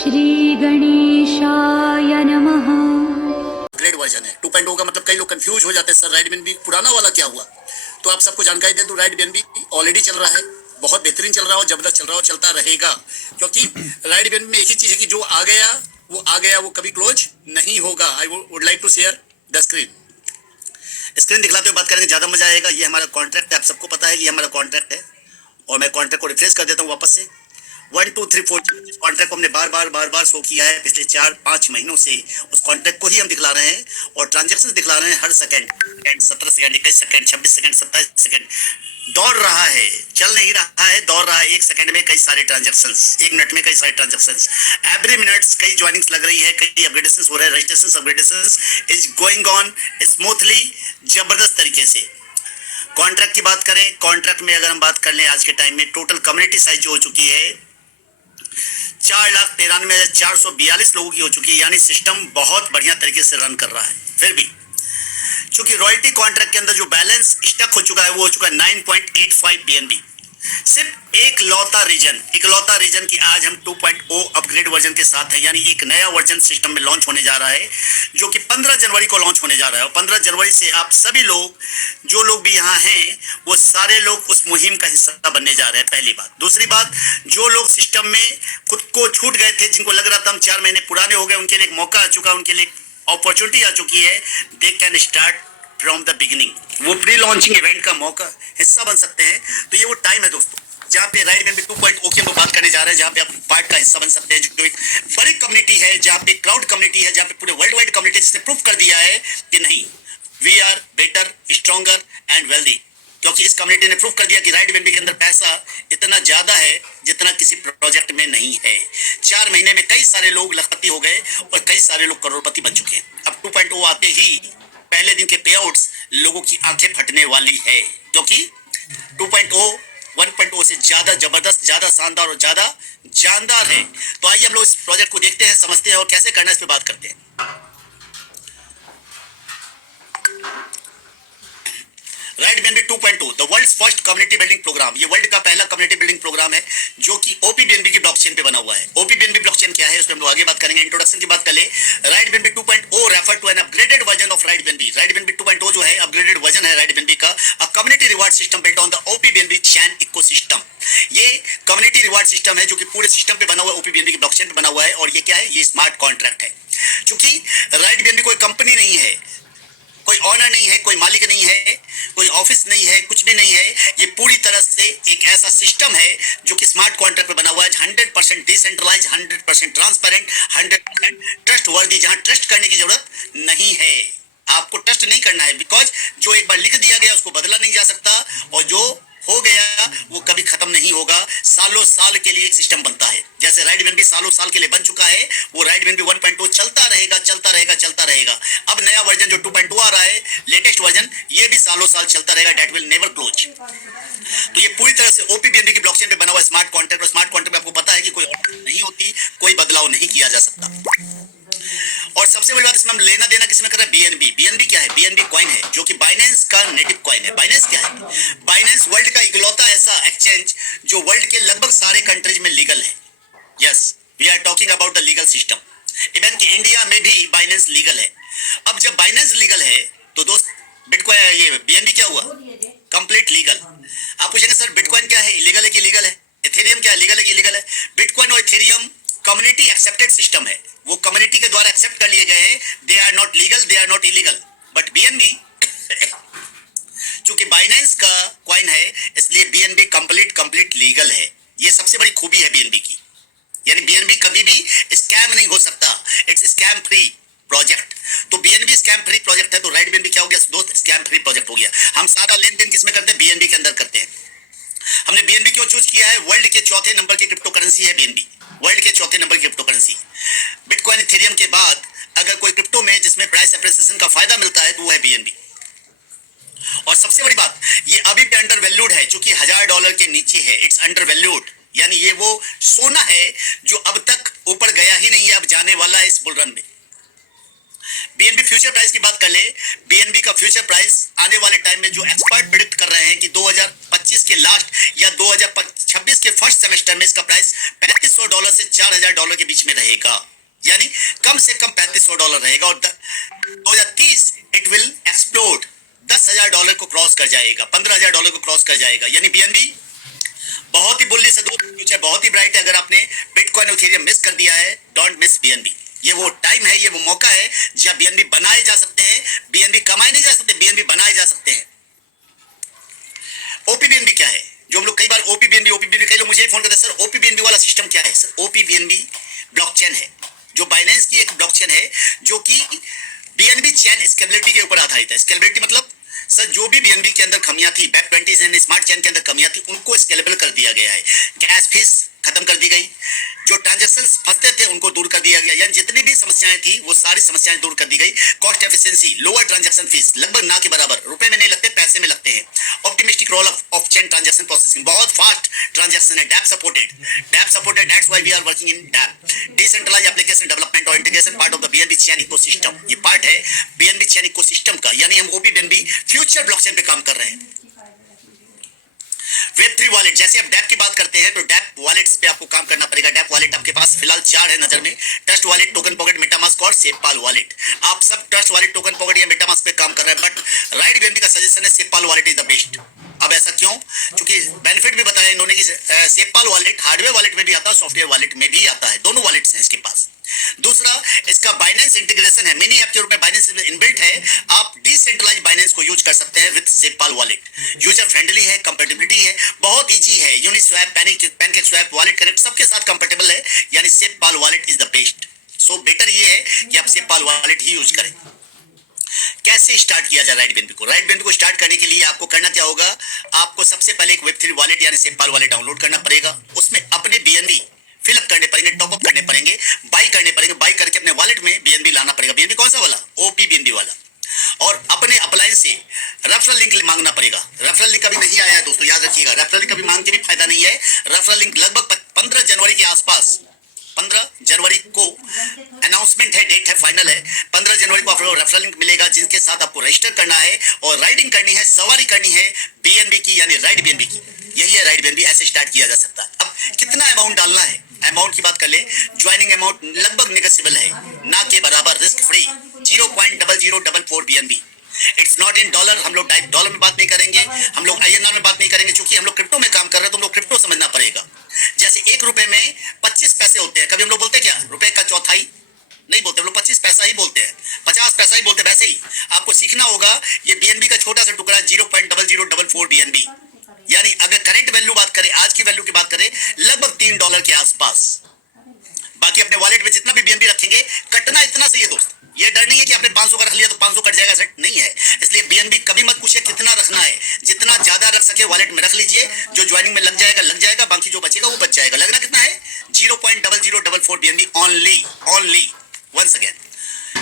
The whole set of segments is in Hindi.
श्री गणेशाय नमः। अपग्रेड वर्जन है 2.0 का मतलब कई लोग कंफ्यूज हो जाते हैं, सर राइट बीएनबी पुराना वाला क्या हुआ। तो आप सबको जानकारी दे दूं, राइट बीएनबी ऑलरेडी चल रहा है, बहुत बेहतरीन चल रहा हो, जबरदस्त चल रहा हो, चलता रहेगा। क्योंकि राइट बीएनबी में एक ही चीज है कि जो आ गया वो कभी क्लोज नहीं होगा। I would like to share the screen दिखलाते हुए बात करेंगे, ज्यादा मजा आएगा। ये हमारा कॉन्ट्रैक्ट है, आप सबको पता है कि ये हमारा कॉन्ट्रैक्ट है। और मैं कॉन्ट्रैक्ट को रिफ्रेश कर देता हूँ वापस से। 1 2 3 4 कॉन्ट्रैक्ट को हमने बार बार शो किया है पिछले 4-5 महीनों से। उस कॉन्ट्रैक्ट को ही हम दिखला रहे हैं और ट्रांजैक्शन दिखला रहे हैं हर second, 17 second, 21 second, 26 second, 27 second. दौड़ रहा है, चल नहीं रहा है, दौड़ रहा है। 1 सेकंड में कई सारे ट्रांजैक्शंस, 1 मिनट में कई सारे ट्रांजैक्शंस, एवरी मिनट्स कई ज्वाइनिंग्स लग रही है, कई अपग्रेडेशंस हो रहे हैं, registrations upgradations is going on smoothly, जबरदस्त तरीके से। कॉन्ट्रैक्ट की बात करें, कॉन्ट्रैक्ट में अगर हम बात कर लें आज के टाइम में टोटल कम्युनिटी साइज जो हो चुकी है 4,93,442 लोगों की हो चुकी है। यानी सिस्टम बहुत बढ़िया तरीके से रन कर रहा है। फिर भी चूंकि रॉयल्टी कॉन्ट्रैक्ट के अंदर जो बैलेंस स्टक हो चुका है वो हो चुका है 9.85 बीएनबी। सिर्फ इकलौता रीजन की आज हम 2.0 अपग्रेड वर्जन के साथ है। यानी एक नया वर्जन सिस्टम में लॉन्च होने जा रहा है जो कि 15 जनवरी को लॉन्च होने जा रहा है। और 15 जनवरी से आप सभी लोग, जो लोग भी यहाँ हैं, वो सारे लोग उस मुहिम का हिस्सा बनने जा रहे हैं। पहली बात। दूसरी बात, जो लोग सिस्टम में खुद को छूट गए थे, जिनको लग रहा था हम 4 महीने पुराने हो गए, उनके लिए एक मौका आ चुका, उनके लिए अपॉर्चुनिटी आ चुकी है। They can start from the beginning. वो प्री लॉन्चिंग इवेंट का मौका, हिस्सा बन सकते हैं। तो ये वो टाइम है दोस्तों जहाँ पे राइट बीएनबी 2.0 की हम बात करने जा रहे हैं, जहाँ पे आप पार्ट का हिस्सा बन सकते हैं। जो एक बड़ी कम्युनिटी है, जहाँ पे क्राउड कम्युनिटी है, जहाँ पे पूरे वर्ल्ड वाइड कम्युनिटी जिसने प्रूव कर दिया है कि नहीं, we are better, stronger and wealthy. क्योंकि इस कम्युनिटी ने प्रूव कर दिया कि राइट बीएनबी के अंदर पैसा इतना ज्यादा है जितना किसी प्रोजेक्ट में नहीं है। 4 महीने में कई सारे लोग लखपति हो गए और कई सारे लोग करोड़पति बन चुके हैं। अब 2.0 आते ही पहले दिन के पेआउट्स लोगों की आंखें फटने वाली है, क्योंकि 2.0 1.0 से ज्यादा जबरदस्त, ज्यादा शानदार और ज्यादा जानदार है। तो आइए हम लोग इस प्रोजेक्ट को देखते हैं, समझते हैं और कैसे करना है इस पे बात करते हैं। Right BNB 2.0 the world's first community building program. ये वर्ल्ड का पहला कम्युनिटी बिल्डिंग प्रोग्राम है जो कि ओपीबीएनबी की ब्लॉकचेन पे बना हुआ है। ओपीबीएनबी ब्लॉकचेन क्या है उस पे हम लोग आगे बात करेंगे। इंट्रोडक्शन की बात करें, right BNB 2.0 refer to an upgraded version of right BNB. Right BNB 2.0 जो है अपग्रेडेड वर्जन है राइट बीएनबी का, a community reward system built on the opBNB chain ecosystem. ये कम्युनिटी रिवार्ड सिस्टम है जो कि पूरे सिस्टम पे बना हुआ है, ओपीबीएनबी की ब्लॉकचेन पे बना हुआ है। और ये क्या है, ये स्मार्ट कॉन्ट्रैक्ट है। क्योंकि राइट बीएनबी कोई कंपनी नहीं है, कोई ऑनर नहीं है, कोई मालिक नहीं है, कोई ऑफिस नहीं है, कुछ भी नहीं है। ये पूरी तरह से एक ऐसा सिस्टम है जो कि स्मार्ट कॉन्ट्रैक्ट पे बना हुआ है, 100% डिसेंट्रलाइज, 100% ट्रांसपेरेंट, 100% ट्रस्ट वर्दी, जहां ट्रस्ट करने की जरूरत नहीं है। आपको ट्रस्ट नहीं करना है, बिकॉज जो एक बार लिख दिया गया उसको बदला नहीं जा सकता, और जो हो गया वो कभी खत्म नहीं होगा। सालों साल के लिए एक सिस्टम बनता है। जैसे राइट बीएनबी सालों साल के लिए बन चुका है, वो राइट बीएनबी 1.0 चलता रहेगा, चलता रहेगा, चलता रहेगा। अब नया वर्जन जो 2.0 आ रहा है, लेटेस्ट वर्जन, ये भी सालों साल चलता रहेगा। That will never close. तो ये पूरी तरह से ओपीबीएनबी की ब्लॉकचेन पे बना हुआ स्मार्ट कॉन्ट्रैक्ट। और स्मार्ट कॉन्ट्रैक्ट में आपको पता है कि कोई नहीं होती, कोई बदलाव नहीं किया जा सकता। और सबसे बड़ी बात, इसमें हम लेना देना किसमें कर रहे हैं, बीएनबी। बीएनबी क्या है, बीएनबी कॉइन है जो कि बाइनेंस का नेटिव कॉइन है। बाइनेंस क्या है, बाइनेंस वर्ल्ड का इकलौता ऐसा एक्सचेंज जो वर्ल्ड के लगभग सारे कंट्रीज में लीगल है। Yes, we are talking about the legal system. Even कि इंडिया में भी बाइनेंस लीगल है। अब जब बाइनेंस लीगल है तो दोस्त बिटकॉइन, ये बीएनबी क्या हुआ, कंप्लीट लीगल। आप पूछेंगे सर बिटकॉइन क्या है, इलीगल है कि लीगल है? इथेरियम क्या है, लीगल है कि इलीगल है? बिटकॉइन और इथेरियम कम्युनिटी एक्सेप्टेड सिस्टम है, वो कम्युनिटी के द्वारा एक्सेप्ट कर लिए गए हैं। They are not legal, they are not illegal. But BNB चूंकि बाइनेंस का कॉइन है, इसलिए बीएनबी कंप्लीट लीगल है। ये सबसे बड़ी खूबी है बीएनबी की। यानी बीएनबी कभी भी स्कैम नहीं हो सकता। It's scam free project. तो बीएनबी स्कैम फ्री प्रोजेक्ट है, तो राइट बीएनबी क्या हो गया दोस्त, स्कैम फ्री प्रोजेक्ट हो गया। हम सारा लेन देन किसमें करते हैं, बीएनबी के अंदर करते हैं। हमने बीएनबी क्यों चूज किया है, वर्ल्ड के चौथे नंबर की क्रिप्टो करेंसी है बीएनबी। वर्ल्ड के चौथे नंबर की क्रिप्टो करेंसी, बिटकॉइन इथेरियम के बाद अगर कोई क्रिप्टो में जिसमें प्राइस एप्रिसिएशन का फायदा मिलता है तो वो है बीएनबी। और सबसे बड़ी बात, ये अभी भी अंडर वैल्यूड है, क्योंकि $1000 के नीचे है। इट्स अंडर वैल्यूड, यानी ये वो सोना है जो अब तक ऊपर गया ही नहीं है, अब जाने वाला है इस बुल रन में। बीएनबी फ्यूचर प्राइस की बात कर ले, बीएनबी का फ्यूचर प्राइस आने वाले टाइम में जो एक्सपर्ट प्रेडिक्ट कर रहे हैं कि 2025 के लास्ट या 2025 2026 के फर्स्ट सेमेस्टर में इसका प्राइस $3500 से $4000 के बीच में रहेगा, यानी कम से कम $3500 रहेगा। और 2030 इट विल एक्सप्लोड, $10,000 को क्रॉस कर जाएगा, $15,000 को क्रॉस कर जाएगा। यानी बीएनबी बहुत ही बुल्लिश है, फ्यूचर बहुत ही ब्राइट है। अगर आपने बिटकॉइन और इथेरियम मिस कर दिया है, डोंट मिस बीएनबी। ये वो टाइम है, ये वो मौका है जब बीएनबी बनाए जा सकते हैं। बीएनबी कमाए नहीं जा सकते, बीएनबी बनाए जा सकते हैं। ओपीबीएनबी क्या है, जो हम लोग कई बार ओपीबीएनबी कई लोग मुझे फोन करते हैं, सर ओपीबीएनबी वाला सिस्टम क्या है? सर ओपीबीएनबी ब्लॉकचेन है, जो बाइनेंस की एक ब्लॉकचेन है, जो कि बीएनबी चेन स्केलेबिलिटी के ऊपर आधारित है। स्केलेबिलिटी मतलब सर जो भी बीएनबी के अंदर कमियां थी, बैक 20 एंड स्मार्ट चेन के अंदर कमियां थी, उनको स्केलेबल कर दिया गया है। कैश फीस खत्म कर दी गई, जो ट्रांजैक्शन फंसते थे उनको दूर कर दिया गया, यानी जितनी भी समस्याएं थी वो सारी समस्याएं दूर कर दी गई। Cost efficiency, lower transaction fees, लगभग ना के बराबर, रुपए में नहीं लगते, पैसे में लगते हैं। Optimistic rollup chain transaction processing, बहुत फास्ट ट्रांजैक्शन है। DApp supported, that's why we are working in dApp. Decentralised application development और integration part of the BNB chain ecosystem, ये पार्ट है बीएनबी चेन इकोसिस्टम का, यानी हम ओपीबीएनबी फ्यूचर ब्लॉकचेन पे काम कर रहे हैं। वेब3 वॉलेट, जैसे आप डैप की बात करते हैं तो डैप वॉलेट्स पे आपको काम करना पड़ेगा। डैप वॉलेट आपके पास फिलहाल 4 है नजर में, trust wallet, token pocket, MetaMask और सेपपाल वॉलेट। आप सब ट्रस्ट वॉलेट, टोकन पॉकेट या मेटामास्क पे काम कर रहे हैं, बट राइट बीएनबी का सजेशन है सेपपाल वॉलेट इज द बेस्ट। अब ऐसा क्यों? क्योंकि बेनिफिट भी बताया इन्होंने कि सेपपाल वॉलेट हार्डवेयर वॉलेट में भी आता है, सॉफ्टवेयर वॉलेट में भी आता है, दोनों वॉलेट्स हैं इसके पास। दूसरा, इसका बाइनेंस इंटीग्रेशन है, मिनी ऐप के रूप में बाइनेंस इनबिल्ट है। आप डिसेंट्रलाइज्ड बाइनेंस को यूज कर सकते हैं with SafePal wallet. User friendly है, कंपैटिबिलिटी है, बहुत इजी है। Uniswap, PancakeSwap, WalletConnect सबके साथ कंपैटिबल है, यानी SafePal wallet is the best. So better ये है कि आप सेपपाल वॉलेट ही यूज करें। कैसे स्टार्ट किया जाए राइट बीएनबी को? राइट बीएनबी को स्टार्ट करने के लिए आपको करना क्या होगा? आपको सबसे पहले एक वेब3 वॉलेट यानी सेपपाल वॉलेट डाउनलोड करना पड़ेगा। उसमें अपने बीएनबी फिलअप करने पड़ेंगे, टॉपअप करने पड़ेंगे, बाई करने पड़ेंगे, बाई करके अपने वॉलेट में बीएनबी लाना पड़ेगा। बीएनबी कौन सा वाला? ओपीबीएनबी वाला। और अपने अप्लायंस से रेफरल लिंक मांगना पड़ेगा। रेफरल लिंक अभी नहीं आया है दोस्तों, याद रखिएगा, रेफरल लिंक अभी मांग के भी फायदा नहीं है। रेफरल लिंक लगभग 15 जनवरी के आसपास, 15 जनवरी को अनाउंसमेंट है, डेट है, फाइनल है। 15 जनवरी को आपको रेफरल लिंक मिलेगा, जिसके साथ आपको रजिस्टर करना है और राइडिंग करनी है, सवारी करनी है बीएनबी की, यानी राइट बीएनबी की। यही है राइट बीएनबी, ऐसे स्टार्ट किया जा सकता है। अब कितना अमाउंट डालना है? अमाउंट की बात कर ले, ज्वाइनिंग अमाउंट लगभग नेगोशिएबल है, ना के बराबर, risk free, 0.0044 BNB. It's not in dollar, हम लोग डायरेक्ट डॉलर में बात नहीं करेंगे, हम लोग आईएनआर में बात नहीं करेंगे, क्योंकि हम लोग क्रिप्टो में काम कर रहे हैं, तो हम लोग क्रिप्टो समझना पड़ेगा। जैसे 1 रुपए में 25 पैसे होते हैं, कभी हम लोग बोलते हैं क्या रुपए का चौथाई? नहीं बोलते, हम लोग 25 पैसा ही बोलते हैं, 50 पैसा ही बोलते हैं। वैसे ही आपको सीखना होगा, ये बीएनबी का छोटा सा टुकड़ा 0.0044 बीएनबी, यानी अगर करंट वैल्यू बात करें, आज की वैल्यू की बात करें, लगभग $3 के आसपास। बाकी अपने वॉलेट में जितना भी बीएनबी रखेंगे, कटना इतना सही है दोस्त। ये डर नहीं है कि आपने 500 का रख लिया तो 500 कट जाएगा, सेट नहीं है। इसलिए बीएनबी कभी मत पूछे कितना रखना है, जितना ज्यादा रख सके वॉलेट में रख लीजिए। जो ज्वाइनिंग में लग जाएगा, बाकी जो बचेगा वो बच जाएगा। लगना कितना है? 0.0044 बीएनबी ओनली वंस अगेन,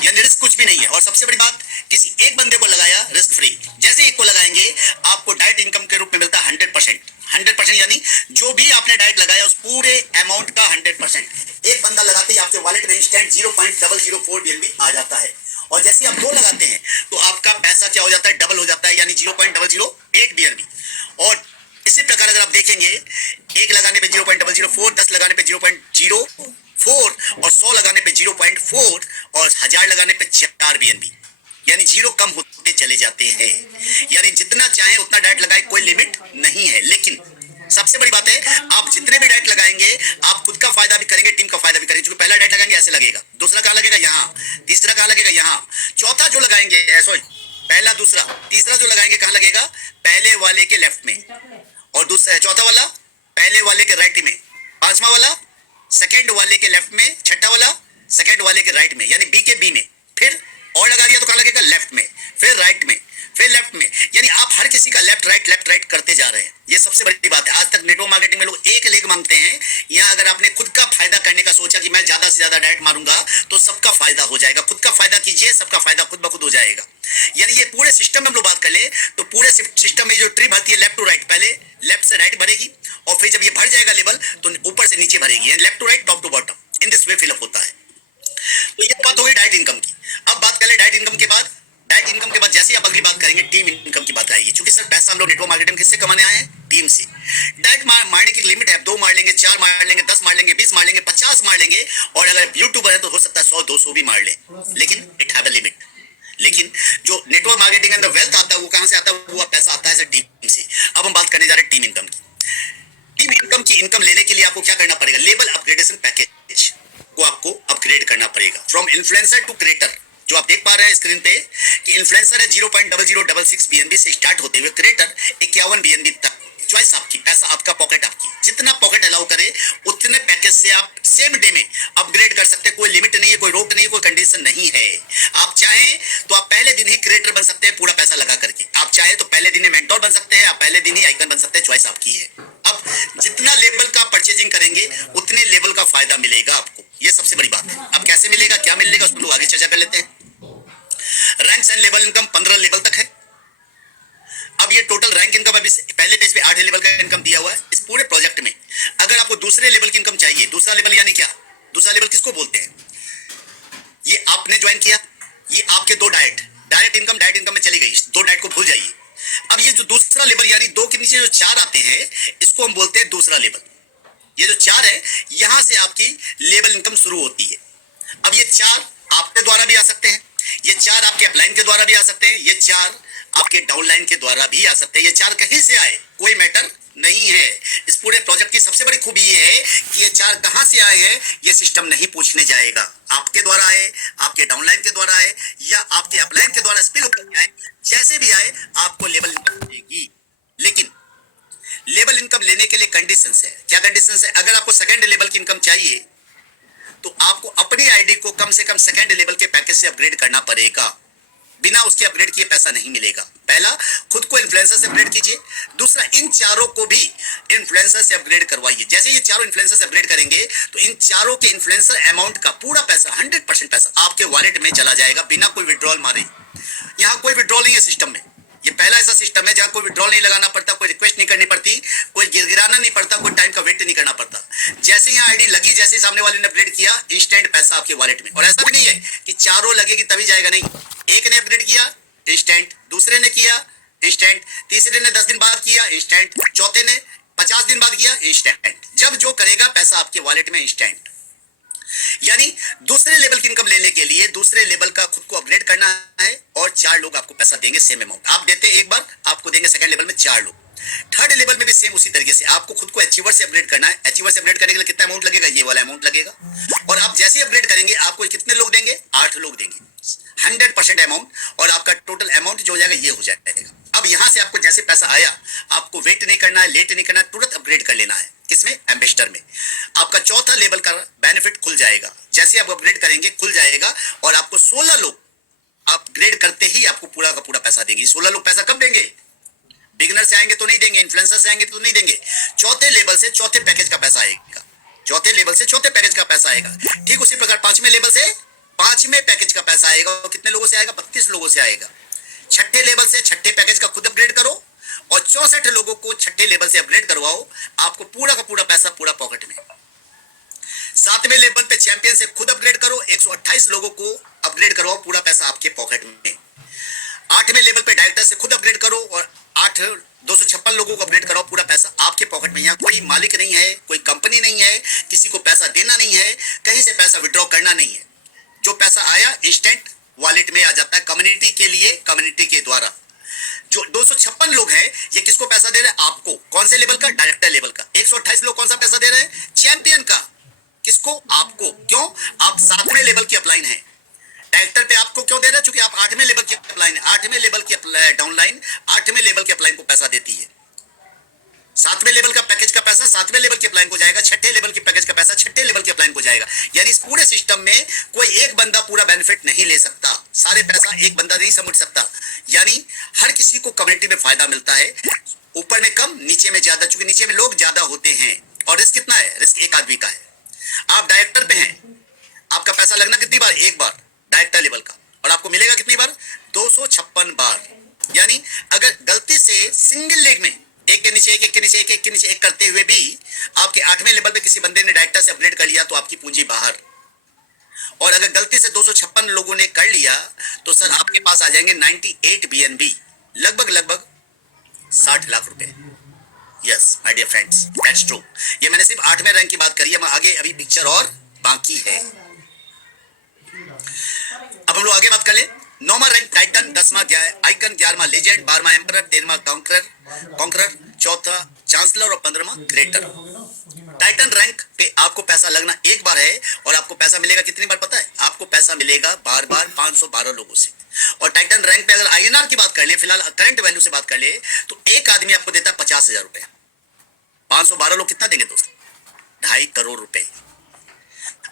यानी रिस्क कुछ भी नहीं है। और सबसे बड़ी बात, किसी एक बंदे को लगाया रिस्क फ्री, जैसे एक को लगाएंगे आपको डायरेक्ट इनकम के रूप में मिलता है 100%, यानी जो भी आपने डायरेक्ट लगाया उस पूरे अमाउंट का 100%। एक बंदा लगाते ही आपके वॉलेट में इंस्टेंट 0.004 बीएनबी आ जाता है। और जैसे आप 2 लगाते हैं तो आपका पैसा क्या हो जाता है? डबल हो जाता है, यानी 0.008 बीएनबी। और इसी प्रकार अगर आप देखेंगे, 1 लगाने पे 0.004, 10 लगाने पे 0.04 और 100 लगाने पे 0.4 और 1000 लगाने पे 4 बीएनबी, यानी 0 कम होते चले जाते हैं। यानी जितना चाहे उतना डायरेक्ट लगाए, कोई लिमिट नहीं है। लेकिन सबसे बड़ी बात है, आप जितने भी डायरेक्ट लगाएंगे, आप खुद का फायदा भी करेंगे, टीम का फायदा भी करेंगे। क्योंकि पहला डायरेक्ट लगाएंगे ऐसे लगेगा, दूसरा कहाँ लगेगा? यहाँ, तीसरा कहाँ लगेगा? यहाँ, चौथा जो लगाएंगे, सॉरी पहला, दूसरा, तीसरा जो लगाएंगे कहाँ लगेगा? पहले वाले के लेफ्ट में, और दूसरा, चौथा वाला पहले वाले के राइट में, पांचवा वाला सेकेंड वाले के लेफ्ट में, छठा वाला सेकेंड वाले के राइट में, यानी बी के बी में। फिर और लगा दिया तो कहाँ लगेगा? लेफ्ट में, फिर राइट में, फिर लेफ्ट में। यानी आप हर किसी का लेफ्ट राइट करते जा रहे हैं। ये सबसे बड़ी बात है। आज तक नेटवर्क मार्केटिंग में लोग एक लेग मांगते हैं। यहाँ अगर आपने खुद का फायदा करने का सोचा कि मैं ज्यादा से ज्यादा डायरेक्ट मारूंगा तो सबका फायदा हो जाएगा। खुद का फायदा कीजिए, सबका फायदा खुद ब खुद हो जाएगा। यानी ये पूरे सिस्टम में हम लोग बात कर ले तो पूरे सिस्टम में जो ट्री भरती है लेफ्ट टू राइट, पहले लेफ्ट से राइट भरेगी और फिर जब ये भर जाएगा लेवल तो ऊपर से नीचे भरेगी। Left to right, top to bottom, in this way fill up होता है। तो ये बात हो गई डायरेक्ट इनकम की। अब बात कर ले डायरेक्ट इनकम के बाद। डायरेक्ट राइट इनकम के बाद जैसे आप अगली बात करेंगे टीम इनकम की बात आएगी, क्योंकि सर पैसा हम लोग नेटवर्क मार्केटिंग किससे कमाने आए हैं? टीम से। डायरेक्ट मारने की लिमिट है, 2 मार लेंगे, 4 मार लेंगे, 10 मार लेंगे, 20 मार लेंगे, 50 मार लेंगे, और अगर यूट्यूबर है तो हो सकता है 100-200 भी मार ले, लेकिन इट हैव अ लिमिट। लेकिन जो नेटवर्क मार्केटिंग के अंदर वेल्थ आता है वो कहां से आता है? वो पैसा आता है सर टीम से। अब हम बात करने जा रहे हैं टीम इनकम की। टीम इनकम की इनकम लेने के लिए आपको क्या करना पड़ेगा? लेवल अपग्रेडेशन पैकेज को आपको अपग्रेड करना पड़ेगा। फ्रॉम इन्फ्लुएंसर टू क्रिएटर, जो आप देख पा रहे हैं स्क्रीन पे कि इन्फ्लुएंसर है 0.0066 बीएनबी से स्टार्ट होते हुए क्रिएटर 51 बीएनबी तक। चॉइस आपकी, पैसा आपका, पॉकेट आपकी, जितना पॉकेट अलाउ करे उतने पैकेज से आप सेम डे में अपग्रेड कर सकते हैं। कोई लिमिट नहीं है, कोई रोक नहीं है, कोई कंडीशन नहीं है। आप चाहें तो आप पहले दिन ही क्रिएटर बन सकते हैं पूरा पैसा लगा करके, आप चाहे तो पहले दिन ही मेंटोर बन सकते हैं, आप पहले दिन ही आइकन बन सकते हैं। चॉइस आपकी है। अब जितना लेवल का परचेजिंग करेंगे उतने लेवल का फायदा मिलेगा आपको, ये सबसे बड़ी बात है। अब कैसे मिलेगा, क्या मिलेगा, उसको लोग आगे चर्चा कर लेते हैं। Ranks and level income 15 level तक है। अब ये टोटल रैंक इनकम अभी पहले पेज पे 8 लेवल का इनकम दिया हुआ है। इस पूरे प्रोजेक्ट में अगर आपको दूसरे लेवल की इनकम चाहिए, दूसरा लेवल यानी क्या, दूसरा लेवल किसको बोलते हैं? ये आपने ज्वाइन किया, ये आपके 2 डायरेक्ट इनकम में चली गई, 2 डायरेक्ट को भूल जाइए। अब ये जो दूसरा लेवल यानी 2 के नीचे जो 4 आते हैं, इसको हम बोलते हैं दूसरा लेवल। ये जो 4 है, यहां से आपकी लेवल इनकम शुरू होती है। अब ये 4 आपके द्वारा भी आ सकते हैं, ये 4 आपके अपलाइन के द्वारा भी आ सकते हैं, ये 4 आपके डाउनलाइन के द्वारा भी आ सकते हैं। ये 4 कहीं से आए कोई मैटर नहीं है। इस पूरे प्रोजेक्ट की सबसे बड़ी खूबी ये है कि ये 4 कहां से आए हैं ये सिस्टम नहीं पूछने जाएगा। आपके द्वारा आए, आपके डाउनलाइन के द्वारा आए, या आपके अपलाइन के द्वारा स्पिल होकर आए, जैसे भी आए आपको लेवल इनकम मिलेगी। लेकिन लेवल इनकम लेने के लिए कंडीशंस है। क्या कंडीशंस है? अगर आपको सेकंड लेवल की इनकम चाहिए तो आपको अपनी आईडी को कम से कम सेकंड लेवल के पैकेज से अपग्रेड करना पड़ेगा। बिना उसके अपग्रेड किए पैसा नहीं मिलेगा। पहला, खुद को इन्फ्लुएंसर से अपग्रेड कीजिए। दूसरा, इन चारों को भी इन्फ्लुएंसर से अपग्रेड करवाइए। जैसे ये चारों इन्फ्लुएंसर से अपग्रेड करेंगे तो इन चारों के इन्फ्लुएंसर अमाउंट का पूरा पैसा 100% पैसा आपके वॉलेट में चला जाएगा बिना कोई विड्रॉल मारे। यहाँ कोई विड्रॉल नहीं है सिस्टम में। ये पहला ऐसा सिस्टम है जहां कोई विड्रॉल नहीं लगाना पड़ता, कोई रिक्वेस्ट नहीं करनी पड़ती, कोई गिरगिराना नहीं पड़ता, कोई टाइम का वेट नहीं करना पड़ता। जैसे यहाँ आईडी लगी, जैसे सामने वाले ने अपग्रेड किया, इंस्टेंट पैसा आपके वॉलेट में। और ऐसा भी नहीं है कि चारों लगेगी तभी जाएगा, नहीं। एक ने अपग्रेड किया इंस्टेंट, दूसरे ने किया इंस्टेंट, तीसरे ने 10 दिन बाद किया इंस्टेंट, चौथे ने 50 दिन बाद किया इंस्टेंट। जब जो करेगा पैसा आपके वॉलेट में इंस्टेंट। यानी दूसरे लेवल की इनकम लेने के लिए दूसरे लेवल का खुद को अपग्रेड करना है और 4 लोग आपको पैसा देंगे सेम अमाउंट। आप देते हैं एक बार, आपको देंगे सेकंड लेवल में 4 लोग। थर्ड लेवल में भी सेम उसी तरीके से आपको खुद को अचीवर से अपग्रेड करना है। अचीवर से अपग्रेड करने के लिए कितना अमाउंट लगेगा? ये वाला अमाउंट लगेगा। और आप जैसे अपग्रेड करेंगे आपको कितने लोग देंगे? 8 लोग देंगे, 100% अमाउंट, और आपका टोटल अमाउंट जो हो जाएगा ये हो जाएगा। अब यहां से आपको जैसे पैसा आया, आपको वेट नहीं करना है, लेट नहीं करना है, तुरंत अपग्रेड कर लेना है। किसमें? एम्बेसडर में। आपका चौथा लेवल का बेनिफिट खुल जाएगा। जैसे आप अपग्रेड करेंगे खुल जाएगा और आपको 16 लोग अपग्रेड करते ही आपको पूरा का पूरा पैसा देंगे। 16 लोग पैसा कब देंगे? बिगिनर से आएंगे तो नहीं देंगे, इन्फ्लुएंसर से आएंगे तो नहीं देंगे। चौथे लेवल से चौथे पैकेज का पैसा आएगा, चौथे लेवल से चौथे पैकेज का पैसा आएगा। ठीक उसी प्रकार 5वें लेवल से 5वें पैकेज का पैसा आएगा। और कितने लोगों से आएगा? 32 लोगों से आएगा। छठे लेवल से छठे पैकेज का खुद अपग्रेड करो और 64 लोगों को छठे लेवल से अपग्रेड करवाओ, आपको पूरा का पूरा पैसा पूरा पॉकेट में। 7वें लेवल पे चैंपियन से खुद अपग्रेड करो, 128 लोगों को अपग्रेड करवाओ, पूरा पैसा आपके पॉकेट में। 8वें लेवल पे डायरेक्टर से खुद अपग्रेड करो और 256 लोगों को अपग्रेड कराओ, पूरा पैसा आपके पॉकेट में। यहाँ कोई मालिक नहीं है, कोई कंपनी नहीं है, किसी को पैसा देना नहीं है, कहीं से पैसा विड्रॉ करना नहीं है। जो पैसा आया इंस्टेंट वॉलेट में आ जाता है कम्युनिटी के लिए, कम्युनिटी के द्वारा। जो 256 लोग हैं ये किसको पैसा दे रहे हैं? आपको। कौन से लेवल का? डायरेक्टर लेवल का। 128 लोग कौन सा पैसा दे रहे हैं? चैंपियन का। किसको? आपको। क्यों? आप 7वें लेवल की अपलाइन है। डायरेक्टर पे आपको क्यों दे रहे हैं? क्योंकि आप 8वें लेवल की अपलाइन है। 8वें लेवल की डाउनलाइन 8वें लेवल की अपलाइन को पैसा देती है। 7वें लेवल का पैकेज का पैसा 7वें लेवल की अपलाइन को जाएगा, छठे लेवल की पैकेज का पैसा छठे लेवल की अपलाइन को जाएगा। यानी इस पूरे सिस्टम में कोई एक बंदा पूरा बेनिफिट नहीं ले सकता, सारे पैसा एक बंदा नहीं समेट सकता। यानी हर किसी को कम्युनिटी में फायदा मिलता है, ऊपर में कम नीचे में ज्यादा, चूंकि नीचे में लोग ज्यादा होते हैं। और रिस्क कितना है? रिस्क एक आदमी का है। आप डायरेक्टर पे हैं, आपका पैसा लगना कितनी बार? एक बार डायरेक्टर लेवल का, और आपको मिलेगा कितनी बार? 256 बार। यानी अगर गलती से सिंगल लेग में एक के नीचे एक के नीचे एक के नीचे एक करते हुए भी आपके 8वें लेवल पे किसी बंदे ने डायरेक्टर से अपग्रेड कर लिया तो आपकी पूंजी बाहर। और अगर गलती से 256 लोगों ने कर लिया तो सर आपके पास आ जाएंगे 98 बीएनबी, लगभग 60 लाख रुपए। Yes my dear friends, that's true. ये मैंने सिर्फ 8वें रैंक की बात करी है, आगे अभी पिक्चर और बाकी है। अब हम लोग आगे बात कर ले। 9वां रैंक टाइटन, 10वां आइकन, 11वां लेजेंड, 12वां एम्परर, 13वां कॉन्करर, 4था चांसलर और 15वां क्रिएटर। टाइटन रैंक पे आपको पैसा लगना एक बार है, और आपको पैसा मिलेगा कितनी बार पता है? आपको पैसा मिलेगा बार 512 लोगों से। और टाइटन रैंक पे अगर आईएनआर की बात कर ले, फिलहाल करंट वैल्यू से बात कर ले, तो एक आदमी आपको देता है 50,000 रुपए। 512 लोग कितना देंगे दोस्त? 2.5 करोड़ रुपए।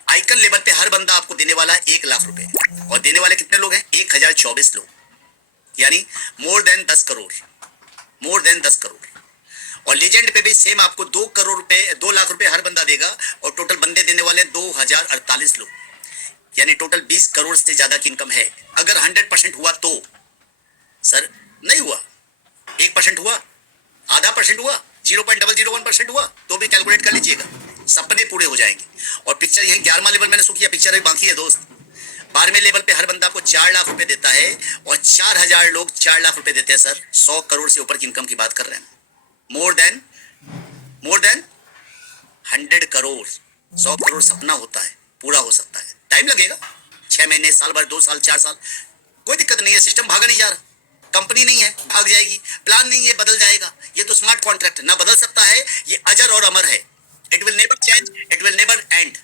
आइकन लेवल पे हर बंदा आपको देने वाला है 1 लाख रुपए, और देने वाले कितने लोग हैं? 1024 लोग, यानी मोर देन 10 करोड़। और लेजेंड पे भी सेम आपको 2 करोड़ रुपए, 2 लाख रुपए हर बंदा देगा, और टोटल बंदे देने वाले 2048 लोग, यानी टोटल 20 करोड़ से ज्यादा की इनकम है। अगर 100% हुआ तो सर, नहीं हुआ 1% हुआ, आधा परसेंट हुआ, 0.001% हुआ, तो भी कैलकुलेट कर लीजिएगा, सपने पूरे हो जाएंगे। और पिक्चर यही 11वां लेवल मैंने शो किया, पिक्चर अभी बाकी है दोस्त। 12वें लेवल पे हर बंदा आपको 4 लाख रुपए देता है, और 4000 लोग 4 लाख रुपए देते हैं सर। 100 करोड़ से ऊपर की इनकम की बात कर रहे हैं। More than 100 crore. 100 करोड़ सपना होता है, पूरा हो सकता है, टाइम लगेगा, 6 महीने, साल भर, 2 साल, 4 साल, कोई दिक्कत नहीं है। सिस्टम भागा नहीं जा रहा, कंपनी नहीं है भाग जाएगी, प्लान नहीं है बदल जाएगा। ये तो स्मार्ट कॉन्ट्रैक्ट ना बदल सकता है, ये अजर और अमर है। It will never change, it will never and.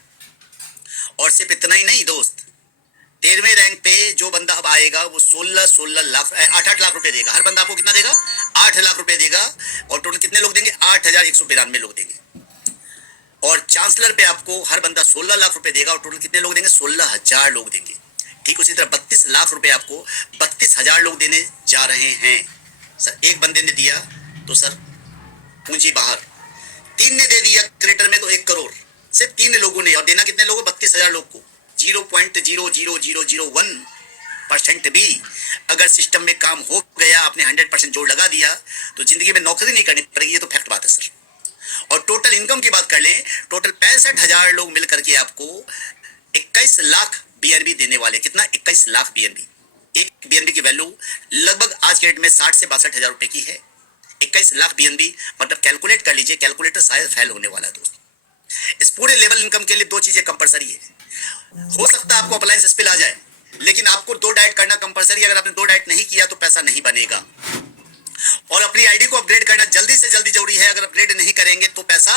और सिर्फ इतना ही नहीं दोस्त, 13वें रैंक पे जो बंदा अब आएगा वो 16 लाख, 8 लाख रुपए देगा। हर बंदा आपको कितना देगा? 8 लाख रुपए देगा। और टोटल कितने लोग देंगे? 8192 लोग देंगे। और चांसलर पे आपको हर बंदा 16 लाख रुपए देगा, और टोटल कितने लोग देंगे? 16,000 लोग देंगे। ठीक उसी तरह 32 लाख रुपए आपको 32,000 लोग देने जा रहे हैं। सर एक बंदे ने दिया तो सर पूंजी बाहर, 3 ने दे दिया क्रिएटर में तो 1 करोड़, सिर्फ 3 लोगों ने। और देना कितने लोगों? 32,000 लोग को। 0.00001% भी अगर सिस्टम में काम हो गया, आपने 100% जोर लगा दिया, तो जिंदगी में नौकरी नहीं करनी पड़ेगी। ये तो फैक्ट बात है सर। और टोटल इनकम की बात कर लें, टोटल 65,000 लोग मिलकर के आपको 21 लाख बीएनबी देने वाले। कितना? 21 लाख बीएनबी। एक बीएनबी की वैल्यू लगभग आज के डेट में 60 से 62,000 रुपए की है। 21 लाख बीएनबी मतलब कैलकुलेट कर लीजिए, कैलकुलेटर शायद फेल होने वाला है दोस्त। इस पूरे लेवल इनकम के लिए 2 चीजें कंपलसरी है। हो सकता है आपको अप्लायंस स्पिल आ जाए, लेकिन आपको 2 डाइट करना कंपलसरी। अगर आपने 2 डाइट नहीं किया तो पैसा नहीं बनेगा। और अपनी आईडी को अपग्रेड करना जल्दी से जल्दी जरूरी है। अगर अपग्रेड नहीं करेंगे तो पैसा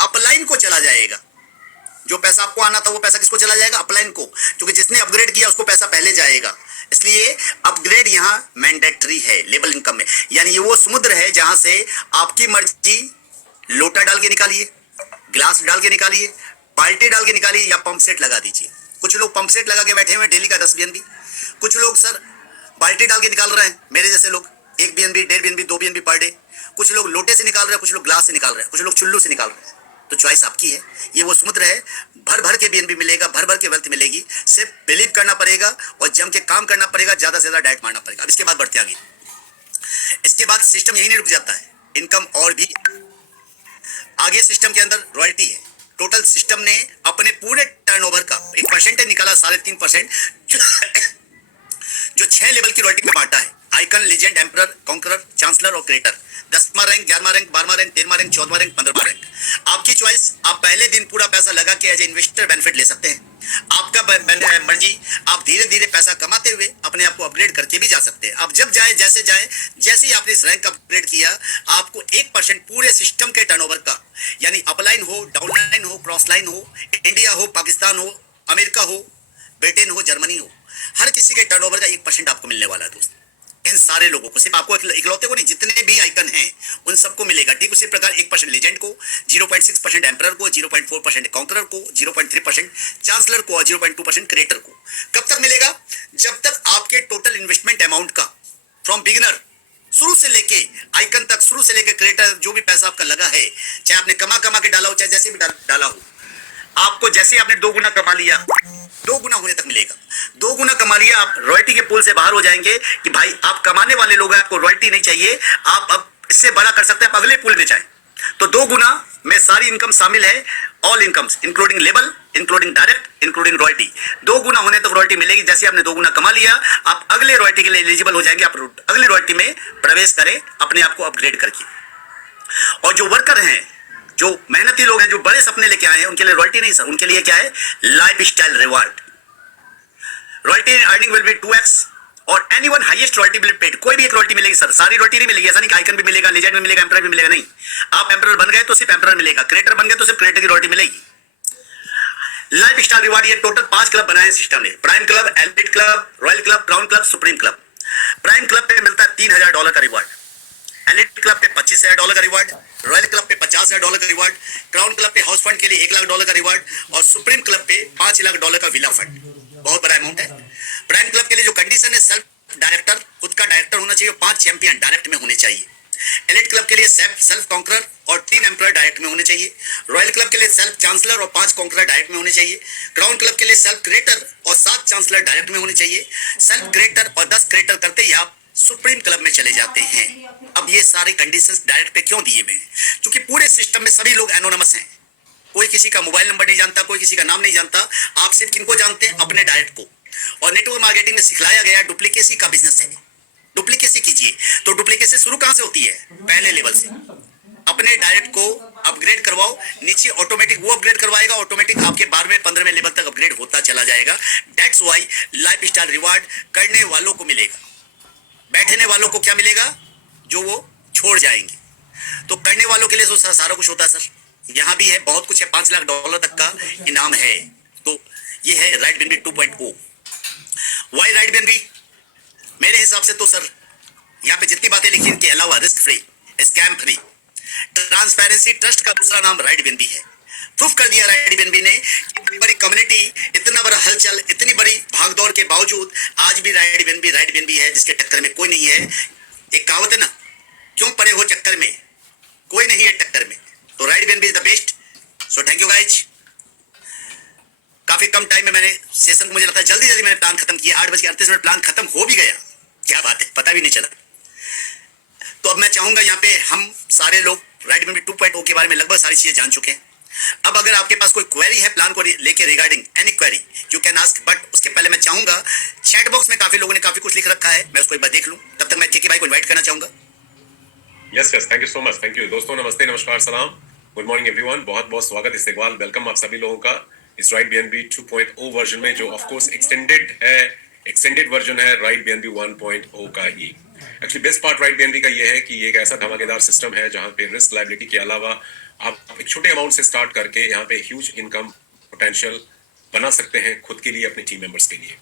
अपलाइन को चला जाएगा। जो पैसा आपको आना था वो पैसा किसको चला जाएगा? अपलाइन को, क्योंकि जिसने अपग्रेड किया उसको पैसा पहले जाएगा। इसलिए अपग्रेड यहाँ मैंडेटरी है लेवल इनकम में। यानी ये वो समुद्र है जहां से आपकी मर्जी लोटा डाल के निकालिए, ग्लास डाल के निकालिए, बाल्टी डाल के निकालिए, या पंप सेट लगा दीजिए। कुछ लोग पंप सेट लगा के बैठे हुए डेली का 10 बीएनबी, कुछ लोग सर बाल्टी डाल के निकाल रहे हैं, मेरे जैसे लोग 1 BNB, 1.5 BNB, 2 BNB per day. कुछ लोग लोटे से निकाल रहे हैं, कुछ लोग ग्लास से निकाल रहे हैं, कुछ लोग चुल्लू से निकाल रहे हैं। तो चॉइस आपकी है। ये वो समुद्र है, भर भर के बीएनबी मिलेगा, भर भर के वेल्थ मिलेगी। सिर्फ बिलीव करना पड़ेगा और जम के काम करना पड़ेगा, ज्यादा से ज्यादा डाइट मारना पड़ेगा। अब इसके बाद बढ़ते आगे। इसके बाद सिस्टम यही नहीं रुक जाता है, इनकम और भी आगे। सिस्टम के अंदर रॉयल्टी है। टोटल सिस्टम ने अपने पूरे टर्नओवर का एक परसेंटेज निकाला, 3.5%, जो 6 लेवल की रॉयल्टी में बांटा है। Icon, legend, emperor, conqueror, chancellor और क्रिएटर। 10वां रैंक, 11वां रैंक, 12वां रैंक, 13वां रैंक, 14वां रैंक, 15वां रैंक। आपकी चॉइस। आप पहले दिन पूरा पैसा लगा के एज ए इन्वेस्टर बेनिफिट ले सकते हैं। आपका मर्जी। आप धीरे धीरे पैसा कमाते हुए अपने आप को अपग्रेड करके भी जा सकते हैं। आप जब जाए, जैसे ही आपने इस रैंक अपग्रेड किया, आपको 1% पूरे सिस्टम के टर्नओवर का, यानी अपलाइन हो, डाउनलाइन हो, क्रॉस लाइन हो, इंडिया हो, पाकिस्तान हो, अमेरिका हो, ब्रिटेन हो, जर्मनी हो, हर किसी के टर्नओवर का 1% आपको मिलने वाला है दोस्त। इन सारे लोगों को, सिर्फ आपको इकलौते को नहीं, जितने भी आइकन हैं उन सबको मिलेगा। ठीक उसी प्रकार 1% लेजेंड को, 0.6% एम्परर को, 0.4% कॉन्करर को, 0.3% चांसलर को और 0.2% क्रिएटर को। कब तक मिलेगा? जब तक आपके टोटल इन्वेस्टमेंट अमाउंट का फ्रॉम बिगिनर, शुरू से लेके आइकन तक, शुरू से लेके क्रिएटर, जो भी पैसा आपका लगा है, चाहे आपने कमा के डाला हो, चाहे जैसे भी डाला हो, आपको जैसे आपने 2 गुना कमा लिया, 2 गुना होने तक मिलेगा। 2 गुना कमा लिया, आप रॉयल्टी के पूल से बाहर हो जाएंगे कि भाई आप कमाने वाले लोग हैं, आपको रॉयल्टी नहीं चाहिए। आप अब इससे बड़ा कर सकते हैं, आप अगले पूल में जाएं। तो 2 गुना में सारी इनकम शामिल है, all incomes including label, including direct, including royalty. 2 गुना होने तक रॉयल्टी मिलेगी। जैसे आपने 2 गुना कमा लिया, आप अगले रॉयल्टी के लिए एलिजिबल हो जाएंगे। आप अगले रॉयल्टी में प्रवेश करें अपने आप को अपग्रेड करके। और जो वर्कर हैं, जो मेहनती लोग हैं, जो बड़े सपने लेके आए हैं, उनके लिए रॉयल्टी नहीं सर, उनके लिए क्या है, life style reward. Royalty earning will be 2x और anyone highest royalty will paid. कोई भी एक रॉयल्टी मिलेगी सर, सारी रॉयल्टी नहीं मिलेगी। ऐसा नहीं कि आइकन भी मिलेगा, लेजेंड भी मिलेगा, एम्परर भी मिलेगा, नहीं। आप एम्परर बन गए तो सिर्फ एम्परर मिलेगा, क्रिएटर बन गए तो सिर्फ क्रिएटर की रॉयल्टी मिलेगी। लाइफ स्टाइल रिवार्ड, ये टोटल 5 क्लब बनाए सिस्टम ने। Prime club, elite club, royal club, crown club, supreme club. Prime club पे मिलता है $3000 का रिवार्ड, एलिट क्लब पे $25000 का रिवार्ड, रॉयल क्लब पे $50000 का रिवार्ड, क्राउन क्लब पे हाउस फंड के लिए $1,00,000 का रिवार्ड और सुप्रीम क्लब पे $5,00,000 का विला फंड। बहुत बड़ा अमाउंट है। प्राइम क्लब के लिए जो कंडीशन है, सेल्फ डायरेक्टर, खुद का डायरेक्टर होना चाहिए, 5 चैंपियन डायरेक्ट में होने चाहिए। एलिट क्लब के लिए सेल्फ कॉन्करर और 3 एम्परर डायरेक्ट में होने चाहिए। रॉयल क्लब के लिए सेल्फ चांसलर और 5 कॉन्करर डायरेक्ट में होने चाहिए। क्राउन क्लब के लिए सेल्फ क्रिएटर और 7 चांसलर डायरेक्ट में होने चाहिए। सेल्फ क्रिएटर और 10 क्रिएटर करते ही आप सुप्रीम क्लब में चले जाते हैं। अब ये सारे कंडीशंस डायरेक्ट पे क्यों दिए हुए हैं? क्योंकि पूरे सिस्टम में सभी लोग एनोनिमस हैं। कोई किसी का मोबाइल नंबर नहीं जानता, कोई किसी का नाम नहीं जानता। आप सिर्फ किनको जानते हैं? अपने डायरेक्ट को। और नेटवर्क मार्केटिंग में सिखलाया गया डुप्लीकेसी का बिजनेस है। डुप्लीकेसी कीजिए। तो डुप्लीकेसी शुरू कहां से होती है? पहले लेवल से। अपने डायरेक्ट को अपग्रेड करवाओ, नीचे ऑटोमेटिक वो अपग्रेड करवाएगा, ऑटोमेटिक आपके 12वें 15वें लेवल तक अपग्रेड होता चला जाएगा। That's why life style reward करने वालों को मिलेगा। बैठने वालों को क्या मिलेगा? जो वो छोड़ जाएंगे। तो करने वालों के लिए तो सारा कुछ होता है सर। यहाँ भी है, बहुत कुछ है, $5,00,000 तक का इनाम है। तो ये है right BNB 2.0। Why right BNB? मेरे हिसाब से तो सर यहाँ पे जितनी बातें लिखी इनके अलावा risk free, scam free, transparency, trust का दूसरा नाम राइट बीएनबी है। प्रूफ कर दिया राइट बीएनबी ने। इतनी बड़ी कम्युनिटी, इतना बड़ा हलचल, इतनी बड़ी भागदौड़ के बावजूद आज भी राइट बीएनबी है, जिसके टक्कर में कोई नहीं है। एक कहावत है ना, क्यों पड़े हो चक्कर में, कोई नहीं है टक्कर में। तो right BNB is the best. So thank you guys. काफी कम टाइम में मैंने सेशन को, मुझे लगता है जल्दी मैंने प्लान खत्म किया। 8:38 प्लान खत्म हो भी गया। क्या बात है, पता भी नहीं चला। तो अब मैं चाहूंगा यहाँ पे हम सारे लोग राइट बीएनबी 2.0 के बारे में लगभग सारी चीजें जान चुके हैं। अब अगर आपके पास कोई क्वेरी है प्लान को लेके, regarding any query you can ask. But उसके पहले मैं चाहूंगा, चैट बॉक्स में काफी लोगों ने काफी कुछ लिख रखा है, मैं उसको एक बार देख लूं। तब तक मैं केके भाई को इनवाइट करना चाहूंगा। Yes thank you so much. Thank you दोस्तों, नमस्ते, नमस्कार, सलाम, गुड मॉर्निंग एवरीवन। बहुत बहुत स्वागत, इस्तकबाल, वेलकम आप सभी लोगों का इस राइट बीएनबी 2.0 वर्जन में, जो ऑफ कोर्स एक्सटेंडेड वर्जन है राइट बीएनबी 1.0 का ही। Actually best part right BNB का ये है कि ये एक ऐसा धमाकेदार सिस्टम है जहां पे रिस्क लायबिलिटी के अलावा आप एक छोटे अमाउंट से स्टार्ट करके यहाँ पे ह्यूज इनकम पोटेंशियल बना सकते हैं खुद के लिए, अपने टीम मेंबर्स के लिए।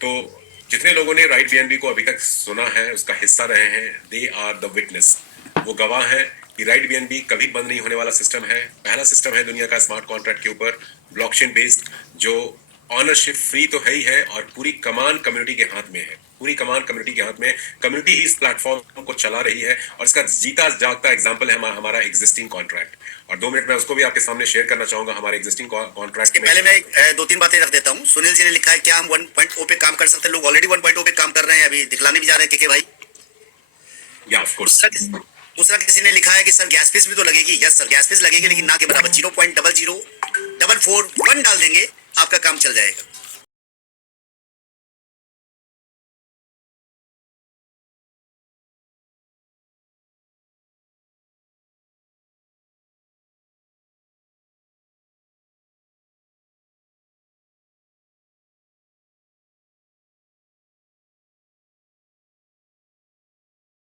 तो जितने लोगों ने राइट बीएनबी को अभी तक सुना है, उसका हिस्सा रहे हैं, दे आर द विटनेस। वो गवाह हैं कि राइट बीएनबी कभी बंद नहीं होने वाला सिस्टम है। पहला सिस्टम है दुनिया का स्मार्ट कॉन्ट्रैक्ट के ऊपर, ब्लॉकचेन बेस्ड, जो ऑनरशिप फ्री तो है ही है और पूरी कमान कम्युनिटी के हाथ में है। पूरी कमान कम्युनिटी के हाथ में, कम्युनिटी ही इस प्लेटफॉर्म को चला रही है और इसका जीता जागता एग्जांपल है हमारा एग्जिस्टिंग कॉन्ट्रैक्ट। और 2 मिनट में उसको भी आपके सामने शेयर करना चाहूंगा। हमारे एग्जिस्टिंग कॉन्ट्रैक्ट में पहले मैं 2-3 बातें रख देता हूँ। सुनील जी ने लिखा है क्या हम 1.0 पे काम कर सकते हैं? लोग ऑलरेडी 1.0 पे काम कर रहे हैं, अभी दिखलाने भी जा रहे हैं केके भाई। या ऑफ कोर्स। दूसरा किसी ने लिखा है कि सर गैस फीस भी तो लगेगी। यस सर, गैस फीस लगेगी, लेकिन ना के बराबर। 0.004441 डाल देंगे, आपका काम चल जाएगा।